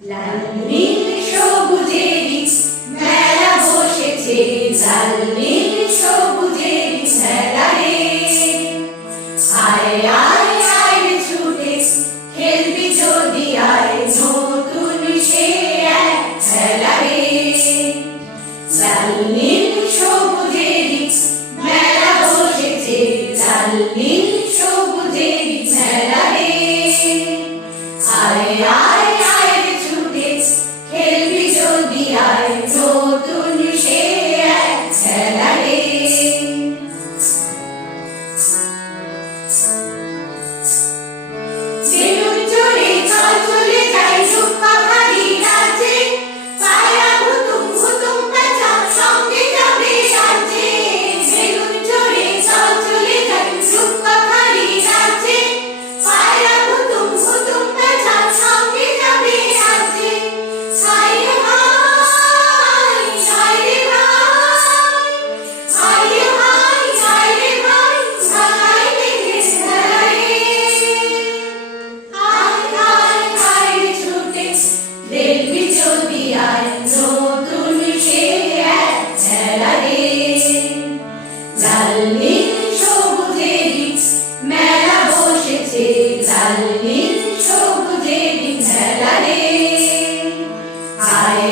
লাল নীল সবুজের মেলা বসেছে, লাল নীল সবুজের মেলা রে। আয় আয় আয় রে ছুটে খেলবি যদি আয়, নতুন সে এক খেলা রে। লাল নীল সবুজের মেলা বসেছে, লাল নীল সবুজের মেলা রে। আয় আয় আয় রে ছুটে খেলবি যদি আয়, নতুন সে এক খেলা রে। বেলুন চড়ে চল চলে যাই সুখ পাখারি রাজ্যে, পায়রা হুতুম হুতুম পেঁচা সঙ্গে যাবে রাজ্যে। বেলুন চড়ে চল চলে যাই সুখ পাখারি রাজ্যে, পায়রা হুতুম হুতুম পেঁচা সঙ্গে যাবে রাজ্যে। হায় রে ভাই, হায় রে ভাই, হায় রে ভাই, হায় রে ভাই, ঝালাই বেঁধে খেলা রে। আয় আয় আয় রে ছুটে দেখবি যদি আয়, নতুন সে এক খেলা রে। লাল নীল সবুজের মেলা বসেছে, লাল নীল সবুজের মেলা রে। আয়